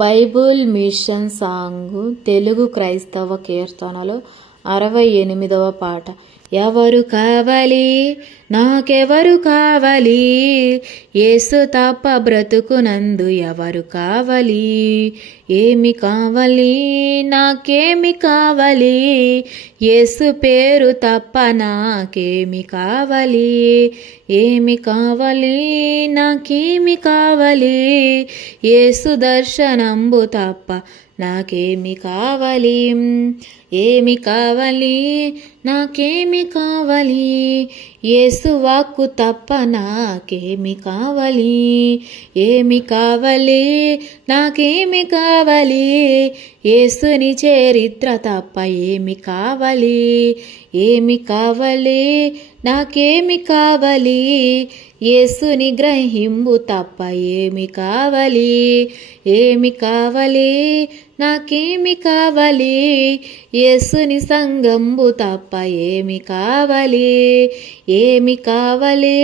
Bible machine song Telugu క్రైస్తవ కీర్తనలు 68వ పాట. ఎవరు కావాలి నాకెవరు కావాలి, యేసు తప్ప బ్రతుకునందు ఎవరు కావాలి. ఏమి కావాలి నాకేమి కావాలి, యేసు పేరు తప్ప నాకేమి కావాలి. ఏమి కావాలి నాకేమి కావాలి, యేసు దర్శనంబు తప్ప నాకేమి కావాలి. ఏమి కావాలి నాకేమి కావాలి, యేసు వాక్కు తప్ప నాకేమి కావాలి. ఏమి కావాలి నాకేమి కావాలి, యేసుని చరిత్ర తప్ప ఏమి కావాలి. ఏమి కావాలి నాకేమి కావాలి, యేసుని గ్రహింబు తప్ప ఏమి కావాలి. ఏమి కావాలి నాకేమి కావాలి, యేసుని సంగంబు తప్ప ఏమి కావాలి. ఏమి కావాలి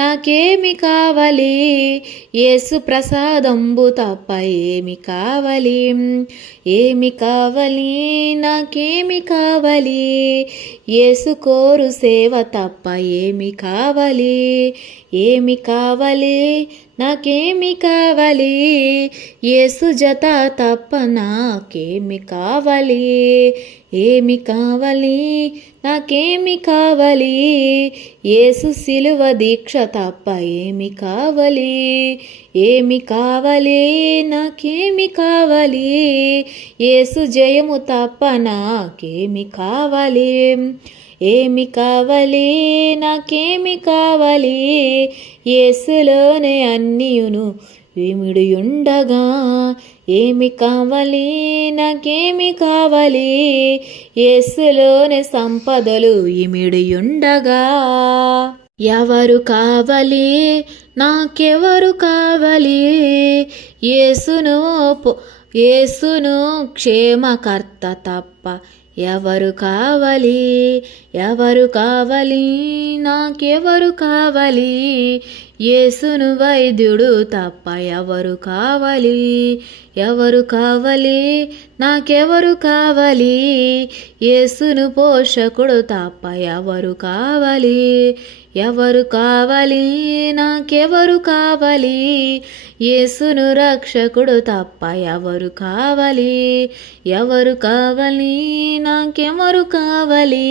నాకేమి కావాలి, యేసు ప్రసాదంబు తప్ప ఏమి కావాలి. ఏమి కావాలి నాకేమి కావాలి, యేసు కోరు సేవ తప్ప ఏమి కావాలి. ఏమి కావాలి నాకేమి కావాలి, యేసు జత తప్ప నాకేమి కావాలి. ఏమి కావాలి నాకేమి కావాలి, యేసు సిలువ దీక్ష తప్ప ఏమి కావాలి. ఏమి కావాలి నాకేమి కావాలి, యేసు జయము తప్ప నాకేమి కావాలి. ఏమి కావాలి నాకేమి కావాలి, యేసులోనే అన్నియును విమిడియుండగా. ఏమి కావాలి నాకేమి కావాలి, యేసులోనే సంపదలు ఇమిడియుండగా. ఎవరు కావాలి నాకెవరు కావాలి, యేసును క్షేమకర్త తప్ప ఎవరు కావాలి. ఎవరు కావాలి నాకెవరు కావాలి, యేసును వైద్యుడు తప్ప ఎవరు కావాలి. ఎవరు కావాలి నాకెవరు కావాలి, యేసును పోషకుడు తప్ప ఎవరు కావాలి. ఎవరు కావాలి నాకెవరు కావాలి, యేసును రక్షకుడు తప్ప ఎవరు కావాలి. ఎవరు కావాలి నాకెవరు కావాలి,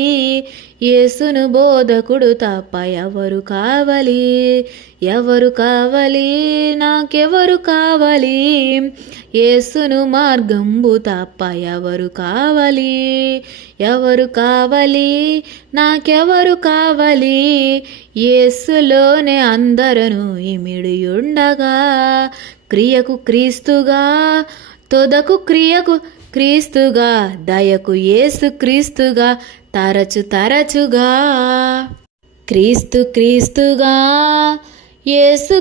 యేసును బోధకుడు తప్ప ఎవరు కావాలి. ఎవరు కావాలి నాకెవరు కావాలి, యేసును మార్గంబు తప్ప ఎవరు కావాలి. ఎవరు కావాలి నాకెవరు కావాలి, యేసులోనే అందరను ఇమిడియుండగా. క్రియకు క్రీస్తుగా తొదకు క్రియకు క్రీస్తుగా, దయకు యేసు క్రీస్తుగా తరచుగా. క్రీస్తుగా యేసు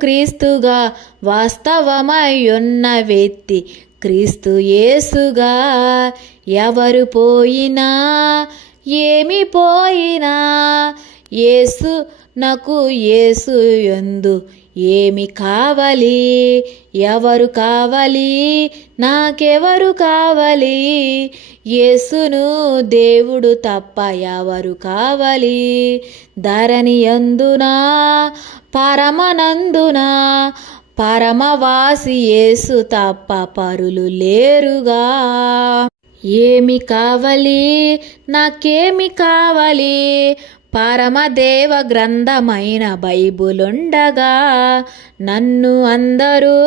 క్రీస్తుగా, వాస్తవమయ్యున్న వ్యక్తి క్రీస్తు యేసుగా. ఎవరు పోయినా ఏమి పోయినా, యేసు యందు ఏమి కావాలి. ఎవరు కావాలి నాకెవరు కావాలి, యేసును దేవుడు తప్ప ఎవరు కావాలి. ధరణి యందునా పరమనందునా పరమవాసి యేసు తప్ప పరులు లేరుగా. ఏమి కావాలి నాకేమి కావాలి, పరమదేవ గ్రంథమైన బైబులుండగా. నన్ను అందరూ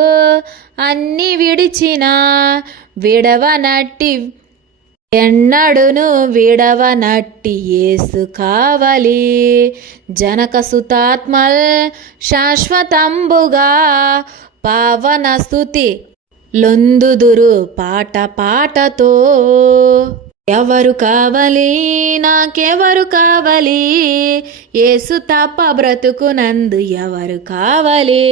అన్ని విడిచినా ఎన్నడును విడవనట్టి యేసు కావాలి. జనక సుతాత్మల్ శాశ్వతంబుగా పావన స్తుతి లొందుదురు పాటతో. ఎవరు కావాలి నాకెవరు కావాలి, యేసు తప్ప బ్రతుకునందు ఎవరు కావాలి.